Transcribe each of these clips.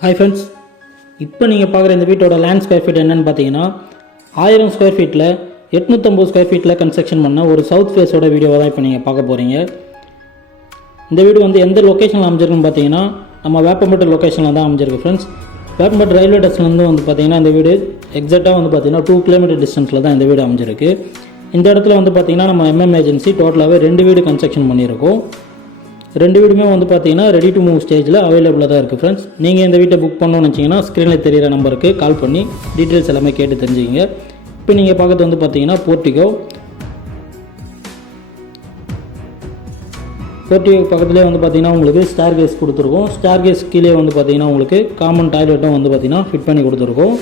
Hi friends இப்போ நீங்கள் பார்க்குற இந்த வீட்டோட லேண்ட் ஸ்கொயர் ஃபீட் என்னென்னு பார்த்தீங்கன்னா ஆயிரம் ஸ்கொயர் ஃபீட்டில் எட்நூற்றம்பது ஸ்கொயர் ஃபீட்டில் கன்ஸ்ட்ரக்ஷன் பண்ண ஒரு சவுத் ஃபேஸோட வீடியோவை தான் இப்போ நீங்கள் பார்க்க போகிறீங்க இந்த வீடு வந்து எந்த லொக்கேஷனில் அமைஞ்சிருக்குன்னு பார்த்தீங்கன்னா நம்ம வேப்பம்பட்டு லொக்கேஷனில் தான் அமைஞ்சிருக்கு ஃப்ரெண்ட்ஸ் வேப்பம்பட்டு ரயில்வே ஸ்டேஷன்லேருந்து வந்து பார்த்தீங்கன்னா இந்த வீடு எக்ஸாக்டாக வந்து பார்த்தீங்கன்னா டூ கிலோமீட்டர் டிஸ்டன்ஸில் தான் இந்த வீடு அமைஞ்சிருக்கு. இந்த இடத்துல வந்து பார்த்தீங்கன்னா நம்ம எம்எம் ஏஜென்சி டோட்டலாகவே ரெண்டு வீடு கன்ஸ்ட்ரக்ஷன் பண்ணியிருக்கோம். ரெண்டு வீடுமே வந்து பார்த்தீங்கன்னா ரெடி டு மூவ் ஸ்டேஜில் அவைலபிளாக தான் இருக்குது ஃப்ரெண்ட்ஸ் நீங்கள் இந்த வீட்டை புக் பண்ணணும்னு வச்சிங்கன்னா ஸ்க்ரீனில் தெரியிற நம்பருக்கு கால் பண்ணி டீட்டெயில்ஸ் எல்லாமே கேட்டு தெரிஞ்சுக்கிங்க. இப்போ நீங்கள் பார்க்கறது வந்து பார்த்தீங்கன்னா போர்ட்டிகோ போர்ட்டிகோ பக்கத்துலேயே வந்து பார்த்தீங்கன்னா உங்களுக்கு ஸ்டார் கேஸ் கொடுத்துருக்கோம். ஸ்டார் கேஸ் கீழே வந்து பார்த்தீங்கன்னா உங்களுக்கு காமன் டாய்லெட்டும் வந்து பார்த்தீங்கன்னா ஃபிட் பண்ணி கொடுத்துருக்கோம்.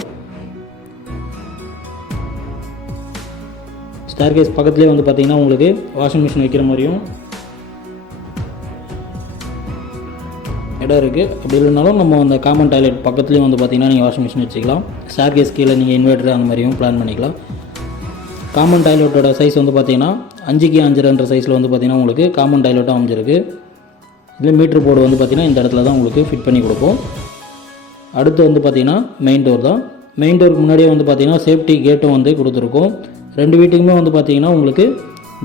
ஸ்டார் கேஸ் பக்கத்துலேயே வந்து பார்த்தீங்கன்னா உங்களுக்கு வாஷிங் மிஷின் வைக்கிற மாதிரியும் இடம் இருக்குது அப்படி இல்லைனாலும் நம்ம அந்த காமன் டாய்லெட் பக்கத்துலேயும் வந்து பார்த்திங்கன்னா நீங்கள் வாஷிங் மிஷின் வச்சுக்கலாம். ஸ்டார் கேஸ் கீழே நீங்கள் இன்வெர்டர் அந்த மாதிரியும் பிளான் பண்ணிக்கலாம். காமன் டாய்லெட்டோட சைஸ் வந்து பார்த்தீங்கன்னா அஞ்சுக்கு அஞ்சரைன்ற சைஸில் வந்து பார்த்தீங்கன்னா உங்களுக்கு காமன் டாய்லெட்டும் அமைஞ்சிருக்கு. இதில் மீட்ரு போர்டு வந்து பார்த்திங்கன்னா இந்த இடத்துல தான் உங்களுக்கு ஃபிட் பண்ணி கொடுப்போம். அடுத்து வந்து பார்த்திங்கன்னா மெயின் டோர் தான். மெயின் டோருக்கு முன்னாடியே வந்து பார்த்திங்கன்னா சேஃப்டி கேட்டும் வந்து கொடுத்துருக்கோம். ரெண்டு வீட்டுக்குமே வந்து பார்த்தீங்கன்னா உங்களுக்கு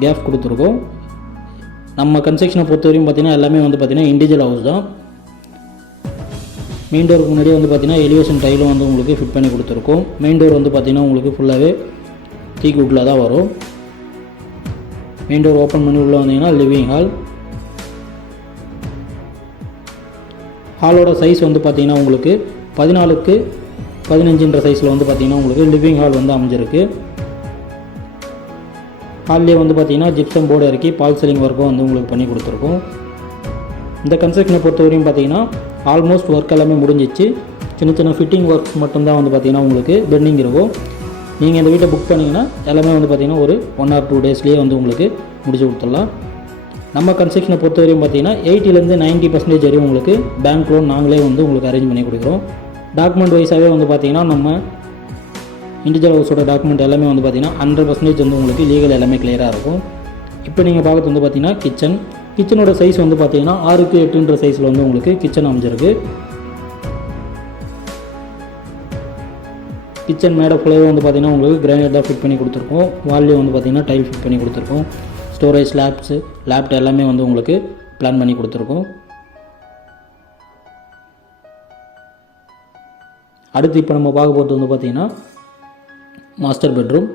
கேப் கொடுத்துருக்கோம். நம்ம கன்ஸ்ட்ரக்ஷனை பொறுத்த வரையும் பார்த்தீங்கன்னா எல்லாமே வந்து பார்த்தீங்கன்னா இண்டிவிஜுவல் ஹவுஸ் தான். மெயின் டோருக்கு முன்னாடி வந்து பார்த்தீங்கன்னா எலிவேஷன் டைலும் வந்து உங்களுக்கு ஃபிட் பண்ணி கொடுத்துருக்கோம். மெயின் டோர் வந்து பார்த்தீங்கன்னா உங்களுக்கு ஃபுல்லாகவே தீக்குட்டில் தான் வரும். மெயின் டோர் ஓப்பன் பண்ணி உள்ளே வந்தீங்கன்னா லிவிங் ஹால் ஹாலோட சைஸ் வந்து பார்த்தீங்கன்னா உங்களுக்கு பதினாலுக்கு பதினஞ்சுன்ற சைஸில் வந்து பார்த்தீங்கன்னா உங்களுக்கு லிவிங் ஹால் வந்து அமைஞ்சிருக்கு. ஹால்லேயே வந்து பார்த்தீங்கன்னா ஜிப்சம் போர்டு இறக்கி பால் சீலிங் ஒர்க்கும் வந்து உங்களுக்கு பண்ணி கொடுத்துருக்கோம். இந்த கன்ஸ்ட்ரக்ஷனை பொறுத்த வரையும் பார்த்தீங்கன்னா ஆல்மோஸ்ட் ஒர்க் எல்லாமே முடிஞ்சிச்சு. சின்ன சின்ன ஃபிட்டிங் ஒர்க்ஸ் மட்டும்தான் வந்து பார்த்திங்கன்னா உங்களுக்கு பெண்டிங் இருக்கும். நீங்கள் இந்த வீட்டை புக் பண்ணிங்கன்னா எல்லாமே வந்து பார்த்திங்கன்னா ஒரு ஒன் ஆர் டூ டேஸ்லேயே வந்து உங்களுக்கு முடிச்சு கொடுத்துடலாம். நம்ம கன்ஸ்ட்ரக்ஷனை பொறுத்த வரையும் பார்த்தீங்கன்னா எயிட்டிலேருந்து நைன்ட்டி பர்சன்டேஜ் வரையும் உங்களுக்கு பேங்க் லோன் நாங்களே வந்து உங்களுக்கு அரேஞ்ச் பண்ணி கொடுக்குறோம். டாக்குமெண்ட் வைஸாகவே வந்து பார்த்தீங்கன்னா நம்ம இண்டிவிஜுவல் ஹவுஸோட டாக்குமெண்ட் எல்லாமே வந்து பார்த்தீங்கன்னா ஹண்ட்ரட் பர்சன்டேஜ் வந்து உங்களுக்கு லீகல் எல்லாமே கிளியராக இருக்கும். இப்போ நீங்கள் பார்க்குறது வந்து பார்த்தீங்கன்னா கிச்சன் கிச்சனோட சைஸ் வந்து பார்த்தீங்கன்னா ஆறுக்கு எட்டுன்ற சைஸில் வந்து உங்களுக்கு கிச்சன் அமைஞ்சிருக்கு. கிச்சன் மேடை ஃபுல்லாகவே வந்து பார்த்தீங்கன்னா உங்களுக்கு கிரானைட் தான் ஃபிட் பண்ணி கொடுத்துருக்கோம். வால்லையும் வந்து பார்த்திங்கன்னா டைல் ஃபிட் பண்ணி கொடுத்துருக்கோம். ஸ்டோரேஜ் லேப்ஸு லேப்ட் எல்லாமே வந்து உங்களுக்கு பிளான் பண்ணி கொடுத்துருக்கோம். அடுத்து இப்போ நம்ம பார்க்க போகிறது வந்து பார்த்திங்கன்னா மாஸ்டர் பெட்ரூம்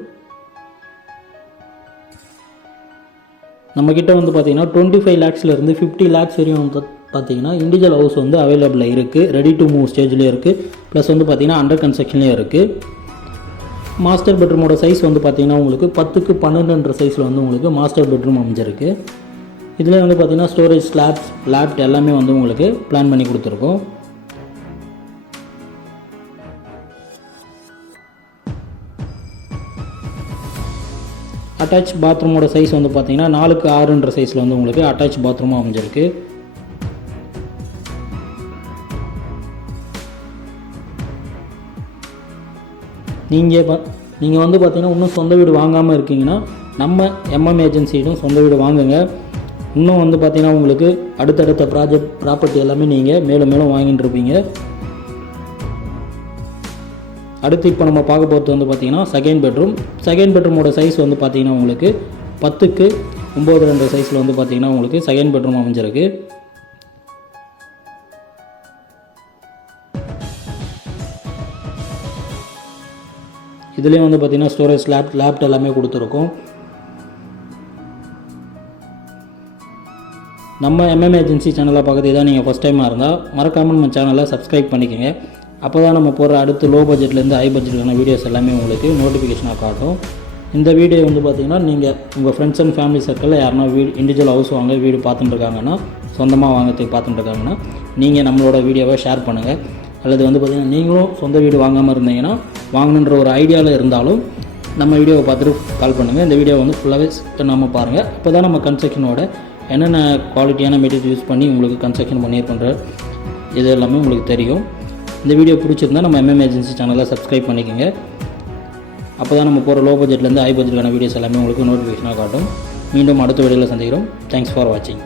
நம்மக்கிட்ட வந்து பார்த்தீங்கன்னா டுவெண்ட்டி ஃபைவ் லேக்ஸ்லேருந்து ஃபிஃப்டி லேக்ஸ் வரையும் வந்து பார்த்தீங்கன்னா இண்டிவிஜுவல் ஹவுஸ் வந்து அவைலபிளாக இருக்குது ரெடி டு மூவ் ஸ்டேஜ்லேயும் இருக்குது ப்ளஸ் வந்து பார்த்திங்கன்னா அண்டர் கன்ஸ்ட்ரக்ஷன்லேயும் இருக்குது மாஸ்டர் பெட்ரூமோட சைஸ் வந்து பார்த்தீங்கன்னா உங்களுக்கு பத்துக்கு பன்னெண்டுன்ற சைஸில் வந்து உங்களுக்கு மாஸ்டர் பெட்ரூம் அமைஞ்சிருக்கு. இதில் வந்து பார்த்தீங்கன்னா ஸ்டோரேஜ் ஸ்லாப்ஸ் லேப்ட் எல்லாமே வந்து உங்களுக்கு பிளான் பண்ணி கொடுத்துருக்கோம். அட்டாச் பாத்ரூமோட சைஸ் வந்து பார்த்தீங்கன்னா நாலுக்கு ஆறுன்ற சைஸில் வந்து உங்களுக்கு அட்டாச் பாத்ரூமும் அமைஞ்சிருக்கு. நீங்கள் ப நீங்கள் வந்து பார்த்தீங்கன்னா இன்னும் சொந்த வீடு வாங்காமல் இருக்கீங்கன்னா நம்ம எம்எம் ஏஜென்சியிலும் சொந்த வீடு வாங்குங்க. இன்னும் வந்து பார்த்தீங்கன்னா உங்களுக்கு அடுத்தடுத்த ப்ராஜெக்ட் ப்ராப்பர்ட்டி எல்லாமே நீங்கள் மேலும் மேலும் வாங்கிட்டு இருப்பீங்க. அடுத்து இப்போ நம்ம பார்க்க போகிறது வந்து பார்த்தீங்கன்னா செகண்ட் பெட்ரூம் செகண்ட் பெட்ரூமோட சைஸ் வந்து பார்த்தீங்கன்னா உங்களுக்கு பத்துக்கு ஒம்பது ரெண்டு சைஸில் வந்து பார்த்திங்கன்னா உங்களுக்கு செகண்ட் பெட்ரூம் அமைஞ்சிருக்கு. இதுலேயும் வந்து பார்த்தீங்கன்னா ஸ்டோரேஜ் லேப் லேப்ட் எல்லாமே கொடுத்துருக்கோம். நம்ம எம்எம் ஏஜென்சி சேனலை பார்க்குறது இதான் நீங்கள் ஃபஸ்ட் டைமாக இருந்தால் மறக்காமல் நம்ம சேனலை சப்ஸ்கிரைப் பண்ணிக்கோங்க. அப்போ தான் நம்ம போகிற அடுத்து லோ பட்ஜெட்லேருந்து ஹை பட்ஜெட்டுக்கான வீடியோஸ் எல்லாமே உங்களுக்கு நோட்டிஃபிகேஷனாக காட்டும். இந்த வீடியோ வந்து பார்த்தீங்கன்னா நீங்கள் உங்கள் ஃப்ரெண்ட்ஸ் அண்ட் ஃபேமிலி சர்க்கிளில் யாருன்னா வீடு இண்டிவிஜுவல் ஹவுஸ் வாங்க வீடு பார்த்துட்டுருக்காங்கன்னா சொந்தமாக வாங்கிறதுக்கு பார்த்துட்டு இருக்காங்கன்னா நீங்கள் நம்மளோட வீடியோவை ஷேர் பண்ணுங்கள் அல்லது வந்து பார்த்திங்கன்னா நீங்களும் சொந்த வீடு வாங்காமல் இருந்தீங்கன்னா வாங்கணுன்ற ஒரு ஐடியாவில் இருந்தாலும் நம்ம வீடியோவை பார்த்துட்டு கால் பண்ணுங்கள் இந்த வீடியோ வந்து ஃபுல்லாகவே நம்ம பாருங்கள் அப்போ தான் நம்ம கன்ஸ்ட்ரக்ஷனோட என்னென்ன குவாலிட்டியான மெட்டீரியல் யூஸ் பண்ணி உங்களுக்கு கன்ஸ்ட்ரக்ஷன் பண்ணியிருக்கின்ற இது எல்லாமே உங்களுக்கு தெரியும். இந்த வீடியோ பிடிச்சிருந்தா நம்ம எம்எம் ஏஜென்சி சேனலை சப்ஸ்கிரைப் பண்ணிக்கோங்க. அப்போ தான் நம்ம போகிற லோ பட்ஜெட்லேருந்து ஹை பட்ஜெட்டுக்கான வீடியோஸ் எல்லாமே உங்களுக்கு நோட்டிஃபிகேஷனாக காட்டும். மீண்டும் அடுத்த வீடியோவில் சந்திக்கிறோம். தேங்க்ஸ் ஃபார் வாட்சிங்